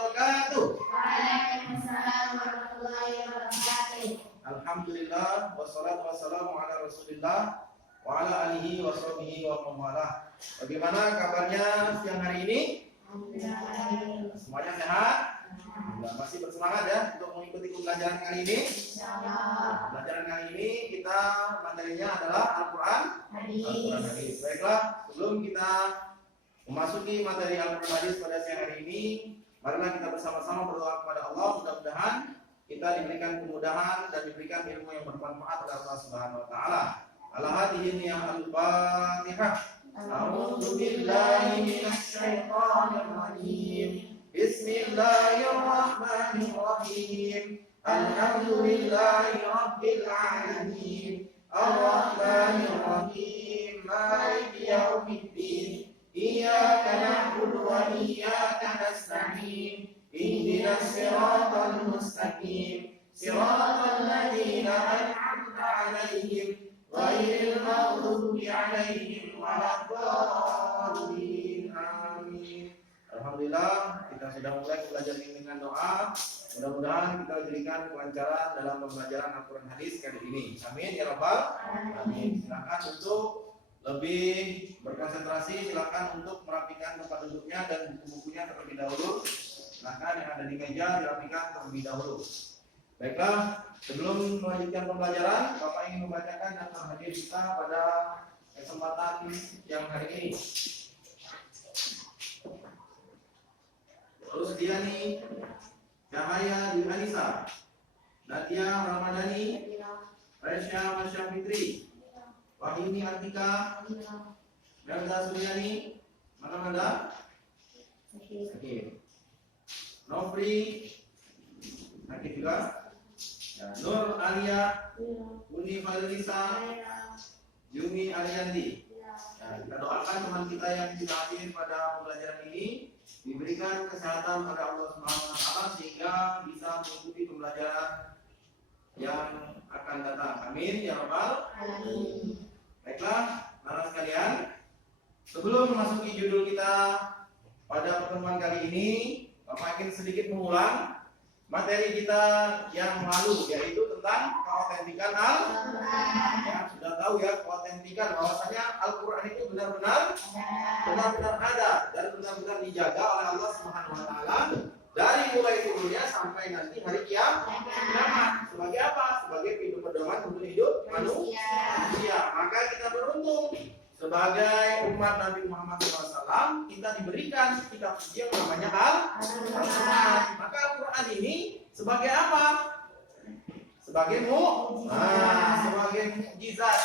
wabarakatuh. Waalaikumsalam warahmatullahi wabarakatuh. Alhamdulillah wassalatu wassalamu ala Rasulillah wa ala alihi wa sahbihi wa mawalah. Bagaimana kabarnya siang hari ini? Semuanya sehat? Masih bersemangat ya untuk mengikuti pembelajaran kali ini? Pembelajaran kali ini kita materinya adalah Al-Quran Hadis. Baiklah, sebelum kita memasuki materi Al-Quran Hadis pada siang hari ini, marilah kita bersama-sama berdoa kepada Allah. Mudah-mudahan kita diberikan kemudahan dan diberikan ilmu yang bermanfaat oleh Allah Subhanahu wa taala. Al-Hadihin ya Al-Fatihah. A'udzu billahi minasy syaithanir rajim. Bismillahirrahmanirrahim. Alhamdulillahi rabbil alamin. Ar-Rahmanir Rahim. Maliki yaumiddin. Iyyaka na'budu wa iyyaka nasta'in. Ihdinas siratal mustaqim. Siratal ladzina an'amta 'alaihim ghairil maghdubi 'alaihim waladdallin. Amin. Alhamdulillah, kita sudah mulai belajar ini dengan doa. Mudah-mudahan kita diberikan kelancaran dalam pembelajaran Al-Quran Hadis kali ini. Amin ya rabbal alamin. Silakan untuk lebih berkonsentrasi, silakan untuk merapikan tempat duduknya dan buku-bukunya terlebih dahulu. Silakan yang ada di meja dirapikan terlebih dahulu. Baiklah, sebelum melanjutkan pembelajaran, Bapak ingin membacakan daftar hadir kita pada kesempatan yang hari ini. Terus Diani Cahaya Dwi Anissa, Nadia Ramadhani, Resya Masya Fitri, Wahini Artika, Melda Suryani, mana Melda? Oke. Nofri, Sakit juga. Nur Alia, Uni Fadlisa, Yumi Aliandi. Kita doakan teman kita yang sudah hadir pada pembelajaran ini diberikan kesehatan pada Allah Subhanahu wa taala sehingga bisa mengikuti pembelajaran yang akan datang. Amin ya rabbal alamin. Baiklah, para sekalian, sebelum memasuki judul kita pada pertemuan kali ini, Bapak ingin sedikit mengulang materi kita yang lalu, yaitu tentang keautentikan Al-Quran. Ya, sudah tahu ya keautentikan bahwasanya Al-Quran itu benar-benar ada dan benar-benar dijaga oleh Allah Subhanahu wa taala dari mulai turunnya sampai nanti hari kiamat. Sebagai apa? Sebagai pintu pedoman untuk hidup manusia. Maka kita beruntung sebagai umat Nabi Muhammad SAW, kita diberikan kitab suci yang namanya Al-Quran. Maka Al-Quran ini sebagai apa? Sebagai mukjizat.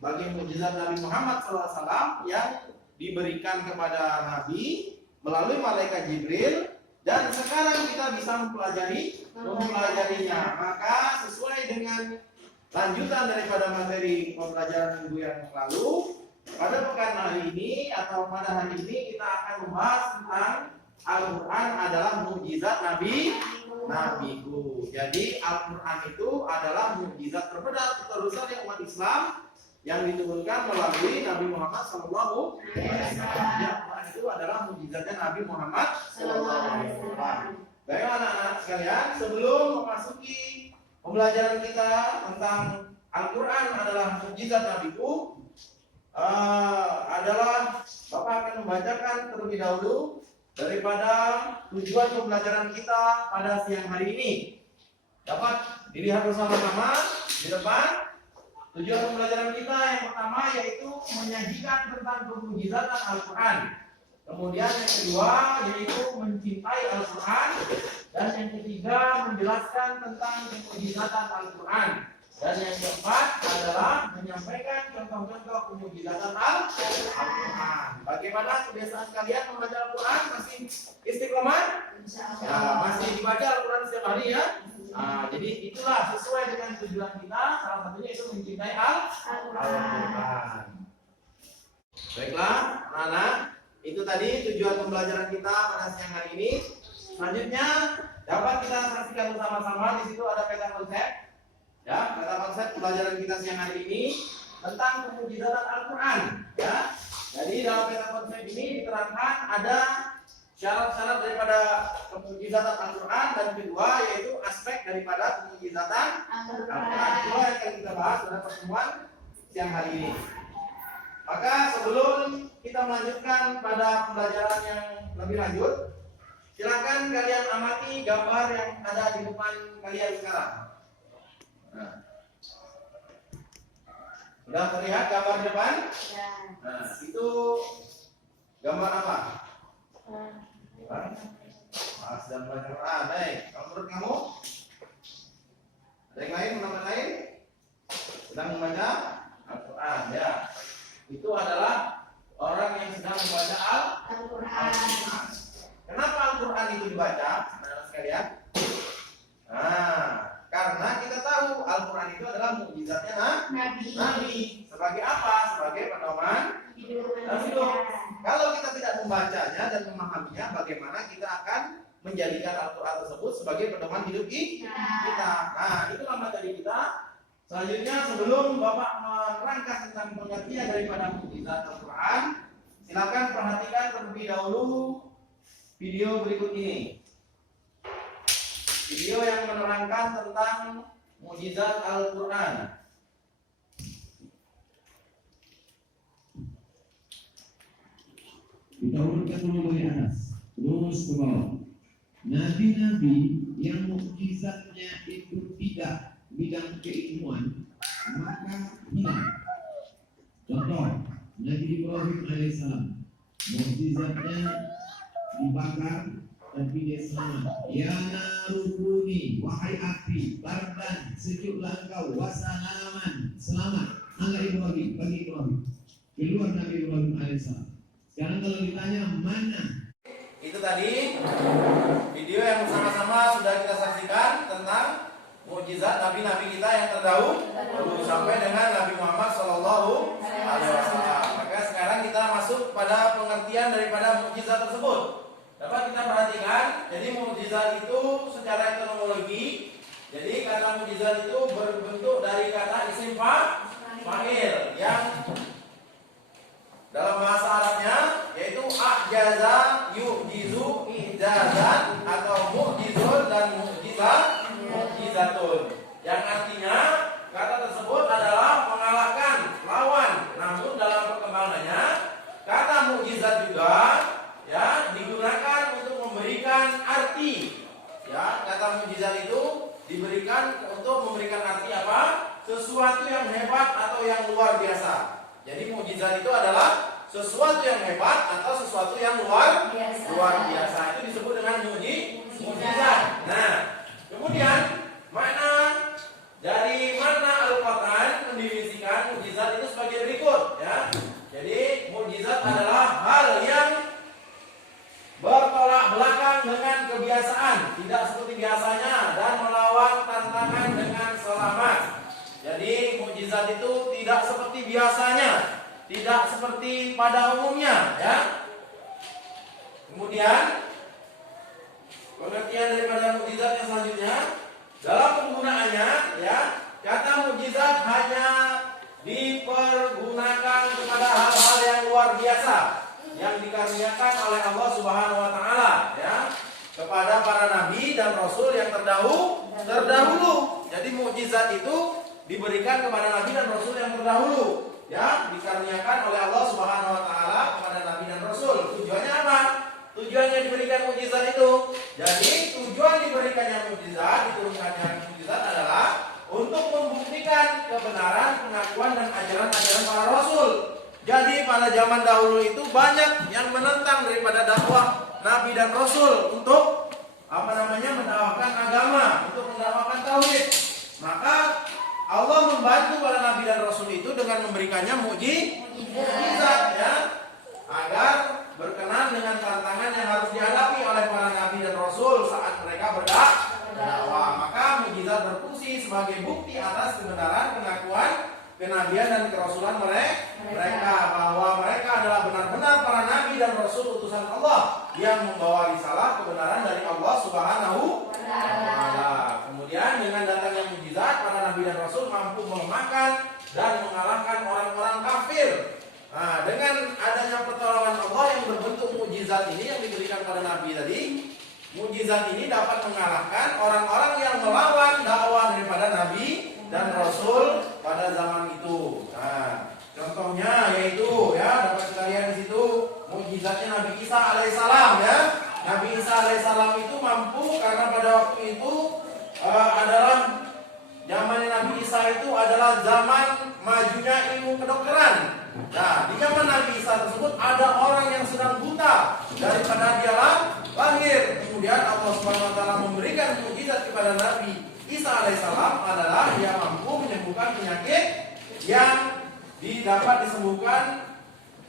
Sebagai mukjizat Nabi Muhammad SAW yang diberikan kepada Nabi melalui malaikat Jibril, dan sekarang kita bisa mempelajarinya. Maka sesuai dengan lanjutan daripada materi pembelajaran minggu yang lalu, pada pekan hari ini atau pada hari ini kita akan membahas tentang Al-Quran adalah mukjizat Nabiku. Jadi Al-Quran itu adalah mukjizat terbesar umat Islam yang diturunkan melalui Nabi Muhammad SAW. Al-Quran itu adalah mukjizatnya Nabi Muhammad SAW. Baik anak-anak sekalian, sebelum memasuki pembelajaran kita tentang Al-Quran adalah mukjizat Nabiku, adalah Bapak akan membacakan terlebih dahulu daripada tujuan pembelajaran kita pada siang hari ini. Dapat dilihat bersama-sama di depan. Tujuan pembelajaran kita yang pertama yaitu menyajikan tentang kemujizatan Al-Quran. Kemudian yang kedua yaitu mencintai Al-Quran. Dan yang ketiga menjelaskan tentang kemujizatan Al-Quran. Dan yang keempat adalah menyampaikan contoh-contoh kemujizatan Al-Quran. Bagaimana kebiasaan kalian membaca Al-Quran? Masih istiqomah? Ya, masih dibaca Al-Quran setiap hari ya? Nah, jadi itulah sesuai dengan tujuan kita. Salah satunya itu mencintai Al-Quran. Baiklah, anak-anak, itu tadi tujuan pembelajaran kita pada siang hari ini. Selanjutnya dapat kita saksikan bersama-sama. Di situ ada peta konsep. Ya, peta konsep pembelajaran kita siang hari ini tentang kemujizatan Al-Quran. Ya, jadi dalam peta konsep ini diterangkan ada syarat-syarat daripada kemujizatan Al-Quran, dan kedua yaitu aspek daripada kemujizatan Al-Quran. Itulah yang akan kita bahas pada pertemuan siang hari ini. Maka sebelum kita melanjutkan pada pembelajaran yang lebih lanjut, silakan kalian amati gambar yang ada di depan kalian sekarang. Nah, sudah terlihat gambar depan? Nah, itu gambar apa? Sedang belajar Quran. Baik, kalau menurut kamu? Ada yang lain, menambah lain? Sedang membaca Al-Quran, ya. Itu adalah orang yang sedang membaca Al-Quran. Kenapa Al-Quran itu dibaca, saudara sekalian? Nah, karena kita tahu Al-Quran itu adalah mukjizatnya Nabi. Sebagai apa? Sebagai pedoman hidup. Kalau kita tidak membacanya dan memahaminya, bagaimana kita akan menjadikan Al-Quran tersebut sebagai pedoman hidup kita? Nah, itulah materi kita. Selanjutnya, sebelum Bapak merangkas tentang pengertian daripada mukjizat Al-Quran, silakan perhatikan terlebih dahulu video berikut ini. Video yang menerangkan tentang mukjizat Al-Quran. Kita urutkan dulu dari atas, terus ke bawah. Nabi-nabi yang mukjizatnya itu tidak bidang keilmuan, maka hilang. Contoh, Nabi Ibrahim alaihissalam, mukjizatnya dibakar tapi dia selamat. Ya narukuni, wahai api, bardan, sejuklah engkau, wasalaman, selamat. Allah Ibrahim, bagi Ibrahim. Keluar Nabi Ibrahim alaihissalam. Sekarang kalau ditanya mana? Itu tadi video yang bersama-sama sudah kita saksikan tentang mukjizat nabi-nabi kita yang terdahulu sampai dengan Nabi Muhammad SAW. Maka sekarang kita masuk pada pengertian daripada mukjizat tersebut. Dapat kita perhatikan, jadi mukjizat itu secara etimologi, jadi kata mukjizat itu berbentuk dari kata isim fa'il yang dalam bahasa Arabnya yaitu ajaza, yu'jizu, ijazan, atau mu'jizun dan mu'jizatun, yang artinya kata tersebut adalah mengalahkan lawan. Namun dalam perkembangannya kata mukjizat juga ya digunakan untuk memberikan arti. Ya, kata mukjizat itu diberikan untuk memberikan arti apa? Sesuatu yang hebat atau yang luar biasa. Jadi mukjizat itu adalah sesuatu yang hebat atau sesuatu yang luar biasa. Itu disebut dengan mukjizat. Nah, kemudian dari makna Al-Quran mendefinisikan mukjizat itu sebagai berikut, ya. Jadi mukjizat adalah hal yang bertolak belakang dengan kebiasaan, tidak seperti biasanya, dan melawan tantangan dengan selamat. Jadi mukjizat itu tidak seperti biasanya, tidak seperti pada umumnya, ya. Kemudian pengertian daripada mukjizat yang selanjutnya dalam penggunaannya, ya, kata mukjizat hanya dipergunakan kepada hal-hal yang luar biasa yang dikaruniakan oleh Allah Subhanahu wa taala, ya, kepada para nabi dan rasul yang terdahulu. Jadi mukjizat itu diberikan kepada nabi dan rasul yang terdahulu, ya, dikaruniakan oleh Allah Subhanahu wa taala kepada nabi dan rasul. Tujuannya apa? Tujuannya diberikan mukjizat itu. Jadi tujuan diberikannya mukjizat, diturunkannya mukjizat adalah untuk membuktikan kebenaran pengakuan dan ajaran-ajaran para rasul. Jadi pada zaman dahulu itu banyak yang menentang daripada dakwah nabi dan rasul untuk mendakwakan agama, untuk mendakwakan tauhid. Maka Allah membantu para nabi dan rasul itu dengan memberikannya mukjizat, ya, agar berkenan dengan tantangan yang harus dihadapi oleh para nabi dan rasul saat mereka berdakwah. Maka mukjizat berfungsi sebagai bukti atas kebenaran pengakuan kenabian dan kerasulan mereka, bahwa mereka adalah benar-benar para nabi dan rasul utusan Allah yang membawa risalah kebenaran dari Allah Subhanahu wa taala. Kemudian dengan datangnya mukjizat, para nabi dan rasul mampu melemahkan dan mengalahkan orang-orang kafir. Nah, dengan adanya pertolongan Allah yang berbentuk mukjizat ini yang diberikan pada Nabi tadi, mukjizat ini dapat mengalahkan orang-orang yang melawan dakwah daripada Nabi dan Rasul pada zaman itu. Nah, contohnya yaitu ya dapat kita lihat di situ mukjizatnya Nabi Isa alaihissalam ya. Nabi Isa alaihissalam itu mampu karena pada waktu itu adalah zamannya Nabi Isa itu adalah zaman majunya ilmu kedokteran. Nah, di zaman Nabi Isa tersebut ada orang yang sedang buta daripada dia lahir. Kemudian Allah Subhanahu wa taala memberikan mukjizat kepada Nabi Isa alaihissalam adalah dia mampu menyembuhkan penyakit yang dapat disembuhkan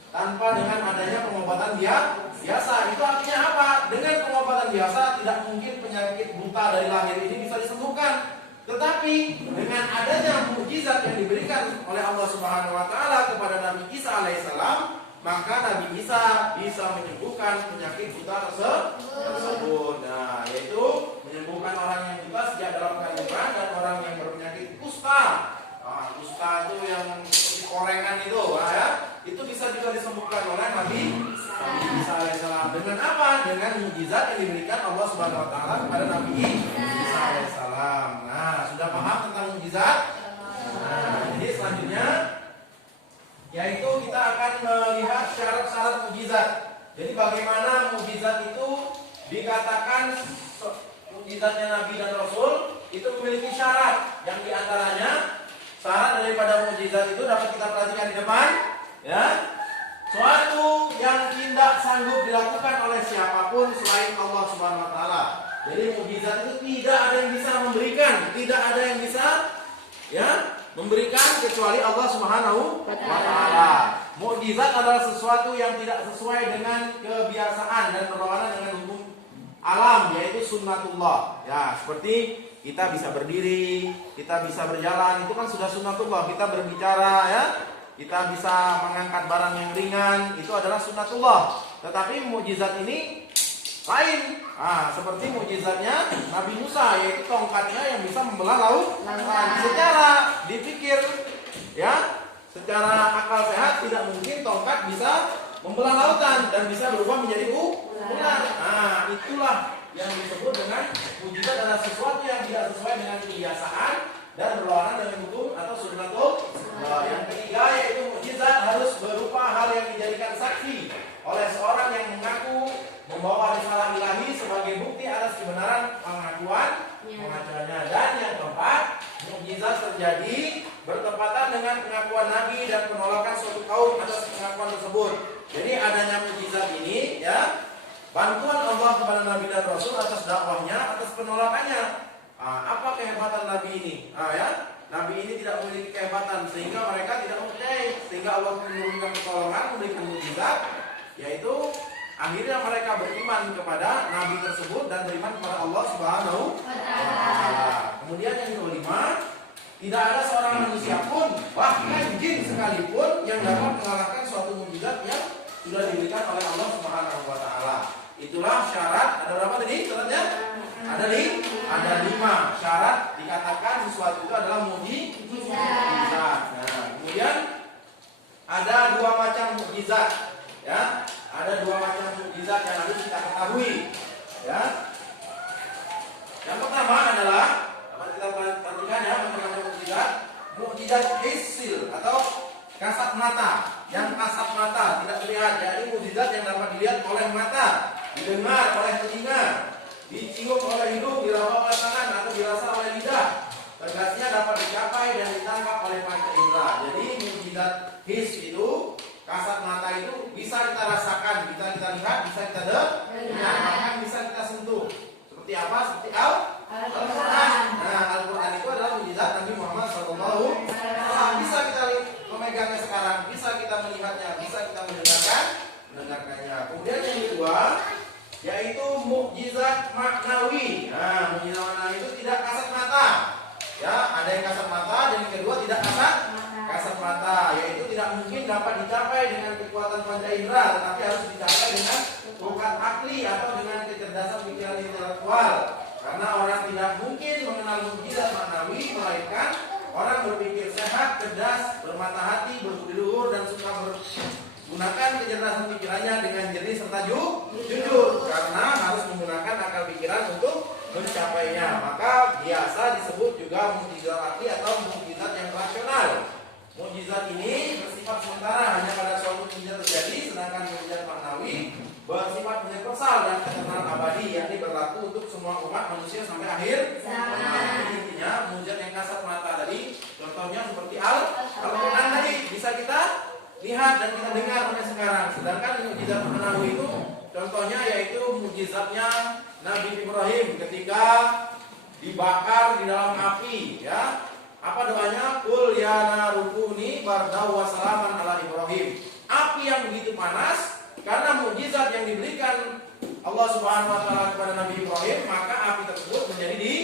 tanpa dengan adanya pengobatan biasa. Itu artinya apa? Dengan pengobatan biasa tidak mungkin penyakit buta dari lahir ini bisa disembuhkan. Tetapi dengan adanya mukjizat yang diberikan oleh Allah Subhanahu wa taala kepada Nabi Isa alaihissalam, maka Nabi Isa bisa menyembuhkan penyakit buta tersebut. Nah, yaitu menyembuhkan orang yang buta sejak dalam kandungan dan orang yang berpenyakit kusta. Kusta itu yang seperti korengan itu, ya. Itu bisa juga disembuhkan oleh Nabi Isa alaihissalam. Dengan apa? Dengan mukjizat yang diberikan Allah Subhanahu wa taala kepada Nabi Isa alaihissalam. Nah, sudah paham tentang mukjizat? Nah, jadi selanjutnya yaitu kita akan melihat syarat-syarat mukjizat. Jadi bagaimana mukjizat itu dikatakan mukjizatnya Nabi dan Rasul itu memiliki syarat. Yang diantaranya syarat daripada mukjizat itu dapat kita perhatikan di depan, ya. Suatu yang tidak sanggup dilakukan oleh siapapun selain Allah Subhanahu wa taala. Jadi mukjizat itu tidak ada yang bisa memberikan, tidak ada yang bisa ya memberikan kecuali Allah Subhanahu wa taala. Mukjizat adalah sesuatu yang tidak sesuai dengan kebiasaan dan berlawanan dengan hukum alam, yaitu sunnatullah. Ya, seperti kita bisa berdiri, kita bisa berjalan, itu kan sudah sunnatullah. Kita berbicara ya, kita bisa mengangkat barang yang ringan, itu adalah sunnatullah. Tetapi mukjizat ini lain. Seperti mukjizatnya Nabi Musa, yaitu tongkatnya yang bisa membelah laut. Secara dipikir ya, secara akal sehat tidak mungkin tongkat bisa membelah lautan dan bisa berubah menjadi ular. Itulah yang disebut dengan mukjizat adalah sesuatu yang tidak sesuai dengan kebiasaan dan berlawanan dengan hukum atau sunnatullah. Yang ketiga yaitu mukjizat harus berupa hal yang dijadikan saksi oleh seorang yang mengaku membawa risalah ilahi sebagai bukti atas kebenaran pengakuannya. Dan yang keempat, mukjizat terjadi bertepatan dengan pengakuan Nabi dan penolakan suatu kaum atas pengakuan tersebut. Jadi adanya mukjizat ini ya, bantuan Allah kepada Nabi dan Rasul atas dakwahnya, atas penolakannya. Apa kehebatan Nabi ini? Ya, Nabi ini tidak memiliki kehebatan sehingga mereka tidak percaya, sehingga Allah menurunkan pertolongan, memberikan mukjizat, yaitu akhirnya mereka beriman kepada Nabi tersebut dan beriman kepada Allah Subhanahu wa taala. Kemudian yang kelima, tidak ada seorang manusia pun, bahkan jin sekalipun, yang dapat mengalahkan suatu mukjizat yang sudah diberikan oleh Allah Subhanahu wa taala. Itulah syarat. Ada berapa tadi syaratnya? Ada 5 syarat dikatakan sesuatu itu adalah mukjizat. Nah, kemudian ada 2 macam mukjizat, ya. Ada 2 macam mukjizat yang harus kita ketahui, ya. Yang pertama adalah dapat kita perhatikan ya, macam mukjizat. Mukjizat hissil atau kasat mata. Yang kasat mata tidak terlihat, jadi mukjizat yang dapat dilihat oleh mata, didengar oleh telinga, dicium oleh hidung, diraba oleh tangan atau dirasa oleh lidah. Tegasnya dapat dicapai dan ditangkap oleh panca indera. Jadi mukjizat his itu, kasat mata itu bisa kita rasakan, bisa kita lihat, bisa kita dengar, bahkan bisa kita sentuh. Seperti apa? Seperti Al-Quran. Nah, Al-Quran itu adalah mukjizat Nabi Muhammad SAW. Bisa kita memegangnya sekarang, bisa kita melihatnya, bisa kita mendengarkannya. Kemudian yang kedua, yaitu mukjizat maknawi. Nah, mukjizat maknawi itu tidak kasat mata. Ya, ada yang kasat mata dan yang kedua tidak kasat mata, yaitu tidak mungkin dapat dicapai dengan kekuatan panca indera, tetapi harus dicapai dengan bukan akli atau dengan kecerdasan pikiran intelektual. Karena orang tidak mungkin mengenal mukjizat maknawi melainkan orang berpikir sehat, cerdas, bermata hati, berbudi luhur dan suka Gunakan kecerdasan pikirannya dengan jernih serta jujur, karena harus menggunakan akal pikiran untuk mencapainya. Maka biasa disebut juga mukjizat akli atau mukjizat yang rasional. Mukjizat ini bersifat sementara, hanya pada suatu mukjizat terjadi, sedangkan mukjizat maknawi bersifat universal dan kekekalan abadi, yakni berlaku untuk semua umat manusia sampai akhir zaman. Intinya mukjizat yang kasat mata tadi, contohnya seperti Al-Quran tadi bisa kita lihat dan kita dengar sampai sekarang. Sedangkan mukjizat maknawi itu contohnya yaitu mukjizatnya Nabi Ibrahim ketika dibakar di dalam api, ya. Apa doanya? Qul ya narukuni bardaw wa salaman ala Ibrahim. Api yang begitu panas karena mukjizat yang diberikan Allah Subhanahu wa taala kepada Nabi Ibrahim, maka api tersebut menjadi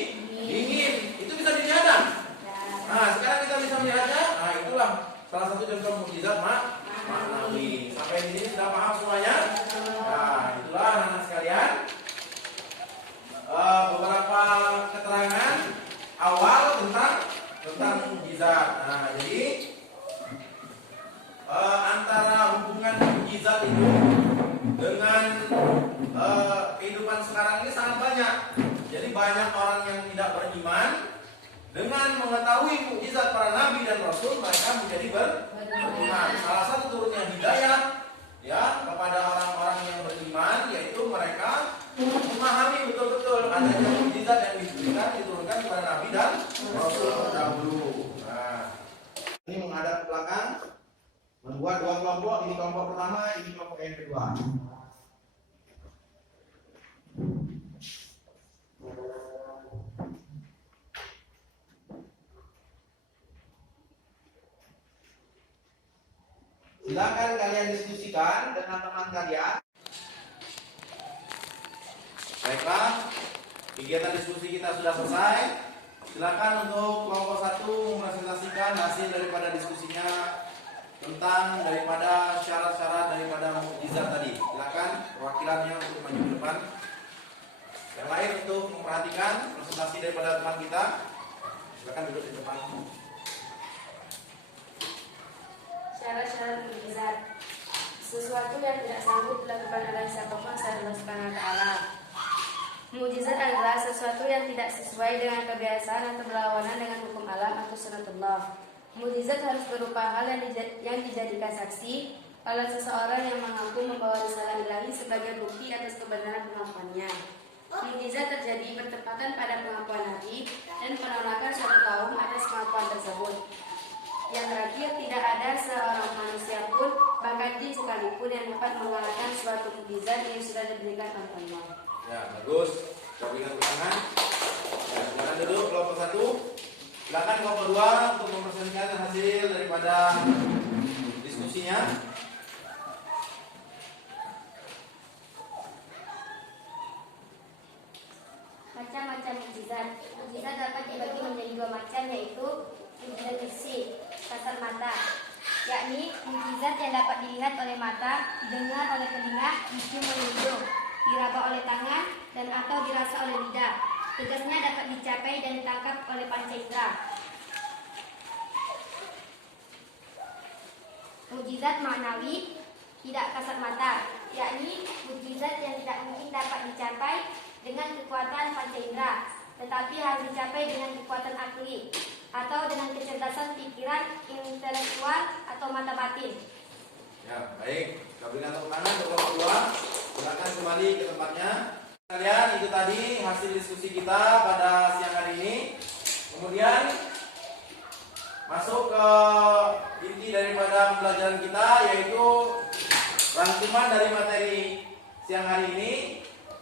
dingin. Itu bisa dilihat. Nah, sekarang kita bisa melihatnya. Nah, itulah salah satu contoh mukjizat maknawi. Sampai di sini sudah paham semuanya? Nah, itulah anak-anak sekalian beberapa keterangan awal tentang mukjizat. Nah, jadi antara hubungan mukjizat itu dengan kehidupan sekarang ini sangat banyak. Jadi banyak orang yang tidak beriman dengan mengetahui mukjizat para nabi dan rasul, mereka menjadi beriman. Salah satu turunnya hidayah ya kepada orang-orang yang beriman, yaitu mereka memahami betul-betul adanya mukjizat yang diturunkan kepada nabi dan rasul terdahulu. Nah, ini menghadap ke belakang, membuat dua kelompok. Ini kelompok pertama, ini kelompok yang kedua. Silakan kalian diskusikan dengan teman kalian. Baiklah, kegiatan diskusi kita sudah selesai. Silakan untuk kelompok 1 mempresentasikan hasil daripada diskusinya tentang daripada syarat-syarat daripada mukjizat tadi. Silakan perwakilannya untuk maju ke depan. Yang lain untuk memperhatikan presentasi daripada teman kita. Silakan duduk di depan. Syarat-syarat mukjizat. Sesuatu yang tidak sanggup dilakukan oleh siapapun selain Allah Subhanahu wa taala. Mukjizat adalah sesuatu yang tidak sesuai dengan kebiasaan atau berlawanan dengan hukum alam atau sunatullah. Mukjizat harus berupa hal yang dijadikan saksi oleh seseorang yang mengaku membawa risalah ilahi sebagai bukti atas kebenaran pengakuannya. Mukjizat terjadi bertepatan pada pengakuan Nabi dan penolakan suatu kaum atas pengakuan tersebut. Yang terakhir, tidak ada seorang manusia pun, bahkan jin sekalipun, yang dapat mengalahkan suatu mukjizat yang sudah diberikan oleh Allah. Ya, bagus. Coba berikan tangan. Ya, silakan duduk kelompok 1. Silakan kelompok 2 untuk mempresentasikan hasil daripada diskusinya. Macam-macam mukjizat. Mukjizat dapat dibagi menjadi 2 macam, yaitu mukjizat fisik, kasat mata, yakni mukjizat yang dapat dilihat oleh mata, didengar oleh telinga, dicium oleh hidung, diraba oleh tangan, dan atau dirasa oleh lidah. Tugasnya dapat dicapai dan ditangkap oleh panca indera. Mukjizat maknawi, tidak kasat mata, yakni mukjizat yang tidak mungkin dapat dicapai dengan kekuatan panca indera, tetapi harus dicapai dengan kekuatan akli atau dengan kecerdasan pikiran, intelektual atau mata batin. Ya, baik. Kita berikan tepuk tangan untuk kelompok 2. Silakan kembali ke tempatnya. Kalian, itu tadi hasil diskusi kita pada siang hari ini. Kemudian masuk ke inti daripada pembelajaran kita, yaitu rangkuman dari materi siang hari ini.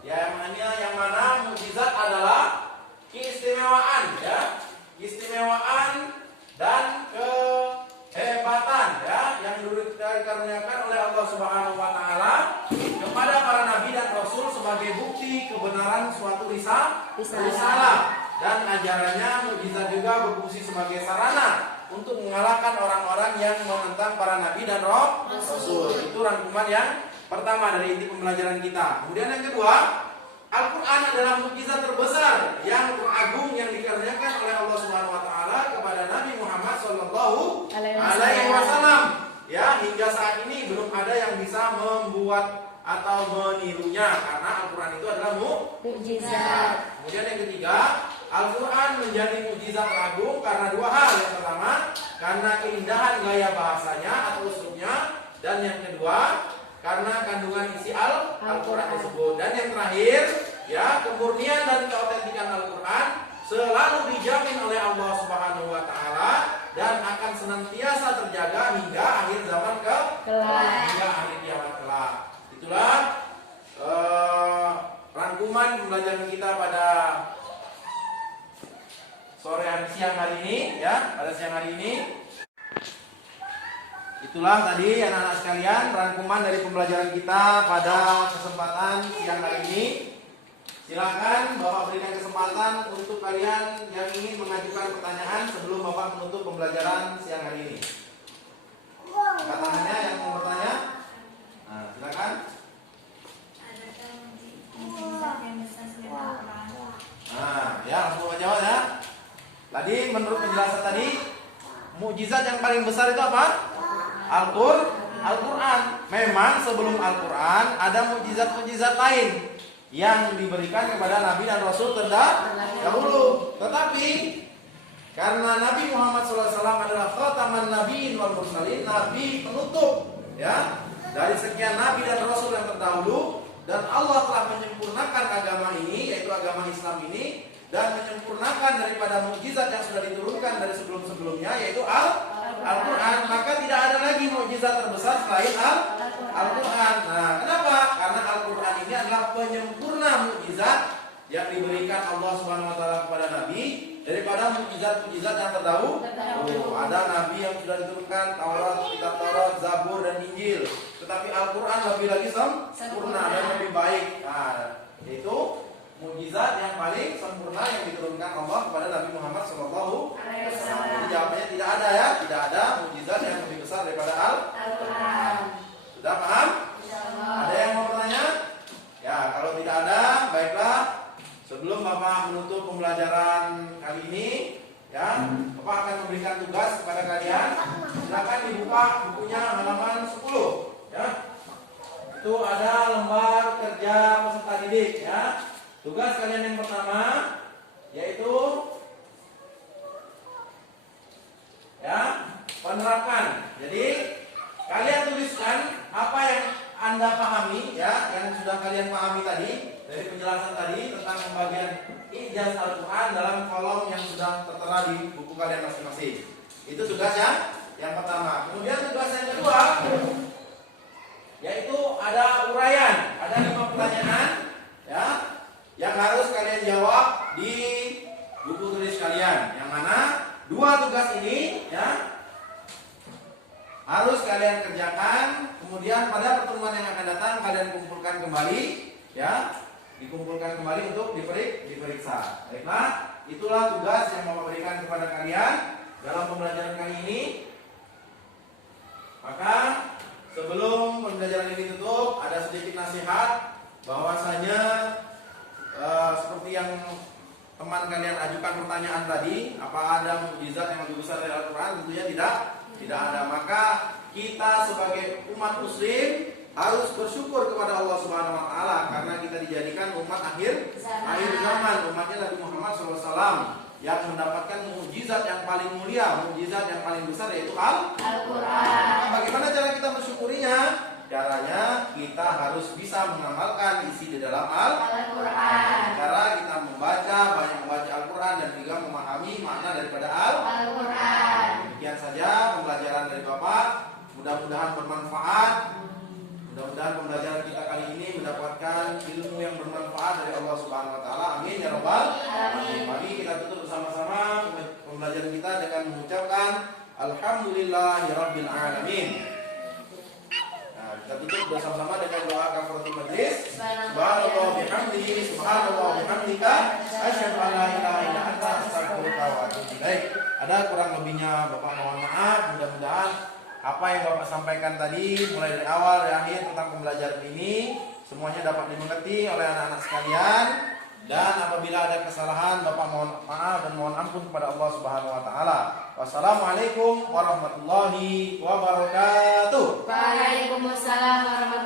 Yang mana mukjizat adalah keistimewaan, ya, keistimewaan dan kehebatan, ya, yang dikaruniakan oleh Allah Subhanahu wa taala kepada para nabi dan rasul sebagai bukti kebenaran suatu risalah, dan ajarannya mukjizat juga berfungsi sebagai sarana untuk mengalahkan orang-orang yang menentang para nabi dan rasul. Itu rangkuman yang pertama dari inti pembelajaran kita. Kemudian yang kedua, Al-Quran adalah mukjizat terbesar yang agung yang dikaruniakan oleh Allah Subhanahu wa taala kepada Nabi Muhammad sallallahu alaihi wasallam. Ya, hingga saat ini belum ada yang membuat atau menirunya, karena Al-Quran itu adalah Mukjizat. Kemudian yang ketiga, Al-Quran menjadi mukjizat agung karena dua hal. Yang pertama, karena keindahan gaya bahasanya atau uslubnya, dan yang kedua, karena kandungan isi Al-Quran tersebut. Dan yang terakhir, ya, kemurnian dan keautentikan Al-Quran selalu dijamin oleh Allah Subhanahu wa taala dan akan senantiasa terjaga hingga akhir zaman hingga akhir kiamat kelak. Itulah rangkuman pembelajaran kita pada siang hari ini, ya, pada siang hari ini. Itulah tadi anak-anak sekalian rangkuman dari pembelajaran kita pada kesempatan siang hari ini. Silakan Bapak berikan kesempatan untuk kalian yang ingin mengajukan pertanyaan sebelum Bapak menutup pembelajaran siang hari ini. Angkat tangannya yang mau bertanya. Nah, silakan. Nah, ya, langsung menjawab ya. Tadi menurut penjelasan tadi, mukjizat yang paling besar itu apa? Al-Quran. Memang sebelum Al-Quran ada mukjizat-mukjizat lain yang diberikan kepada Nabi dan Rasul terdahulu. Tetapi karena Nabi Muhammad SAW adalah khataman nabiyyin wal mursalin, Nabi penutup, ya, dari sekian Nabi dan Rasul yang terdahulu, dan Allah telah menyempurnakan agama ini, yaitu agama Islam ini, dan menyempurnakan daripada mukjizat yang sudah diturunkan dari sebelum-sebelumnya, yaitu Al-Quran. Maka tidak ada lagi mukjizat terbesar selain Al-Quran. Nah, kenapa? Karena Al-Quran ini adalah penyempurna mukjizat yang diberikan Allah Subhanahu wa taala kepada Nabi daripada mukjizat-mukjizat yang terdahulu. Ada Nabi yang sudah diturunkan Taurat, kitab Taurat, Zabur dan Injil. Tetapi Al-Quran lebih lagi sempurna dan lebih baik. Nah, itu mukjizat yang paling sempurna yang diturunkan Allah kepada Nabi Muhammad SAW. Jadi jawabannya tidak ada, ya, tidak ada mukjizat yang lebih besar daripada Al-Quran. Sudah paham? Ada yang mau bertanya? Ya, kalau tidak ada, baiklah. Sebelum Bapak menutup pembelajaran kali ini, ya, Bapak akan memberikan tugas kepada kalian. Silakan dibuka bukunya halaman 10, ya. Itu ada lembar kerja peserta didik, ya. Tugas kalian yang pertama yaitu, ya, penerapkan. Jadi kalian tuliskan apa yang Anda pahami, ya, yang sudah kalian pahami tadi dari penjelasan tadi tentang pembagian ijaz Al-Quran dalam kolom yang sudah tertera di buku kalian masing-masing. Itu tugasnya yang pertama. Kemudian tugas yang kedua yaitu ada uraian, ada 5 pertanyaan, ya, yang harus kalian jawab di buku tulis kalian. Yang mana 2 tugas ini, ya, harus kalian kerjakan. Kemudian pada pertemuan yang akan datang kalian kumpulkan kembali, ya, dikumpulkan kembali untuk diperiksa. Baiklah, itulah tugas yang Bapak berikan kepada kalian dalam pembelajaran kali ini. Maka sebelum pembelajaran ini tutup, ada sedikit nasihat bahwasanya seperti yang teman kalian ajukan pertanyaan tadi, apa ada mukjizat yang lebih besar dari Al-Quran? Tentunya tidak ada. Maka kita sebagai umat muslim harus bersyukur kepada Allah Subhanahu wa taala karena kita dijadikan umat akhir zaman, umatnya Nabi Muhammad SAW yang mendapatkan mukjizat yang paling mulia, mukjizat yang paling besar, yaitu Al-Quran. Nah, bagaimana cara kita bersyukurinya? Caranya kita harus bisa mengamalkan isi di dalam Al-Quran. Cara kita banyak membaca Al-Quran dan juga memahami makna daripada Al-Quran. Demikian saja pembelajaran dari Bapak. Mudah-mudahan bermanfaat. Mudah-mudahan pembelajaran kita kali ini mendapatkan ilmu yang bermanfaat dari Allah Subhanahu wa taala. Amin ya rabbal alamin. Mari kita tutup bersama-sama pembelajaran kita dengan mengucapkan alhamdulillahirabbil alamin. Nah, kita tutup bersama-sama dengan doa kafaratul majlis. Subhanallah bihamdihi, subhanallah bihamdika, asyhadu an la ilaha illa anta, astaghfiruka wa atubu ilaik. Ada kurang lebihnya Bapak mohon maaf. Mudah-mudahan apa yang Bapak sampaikan tadi mulai dari awal dan akhir tentang pembelajaran ini semuanya dapat dimengerti oleh anak-anak sekalian, dan apabila ada kesalahan Bapak mohon maaf dan mohon ampun kepada Allah Subhanahu wa taala. Wassalamualaikum warahmatullahi wabarakatuh. Waalaikumsalam warahmatullahi wabarakatuh.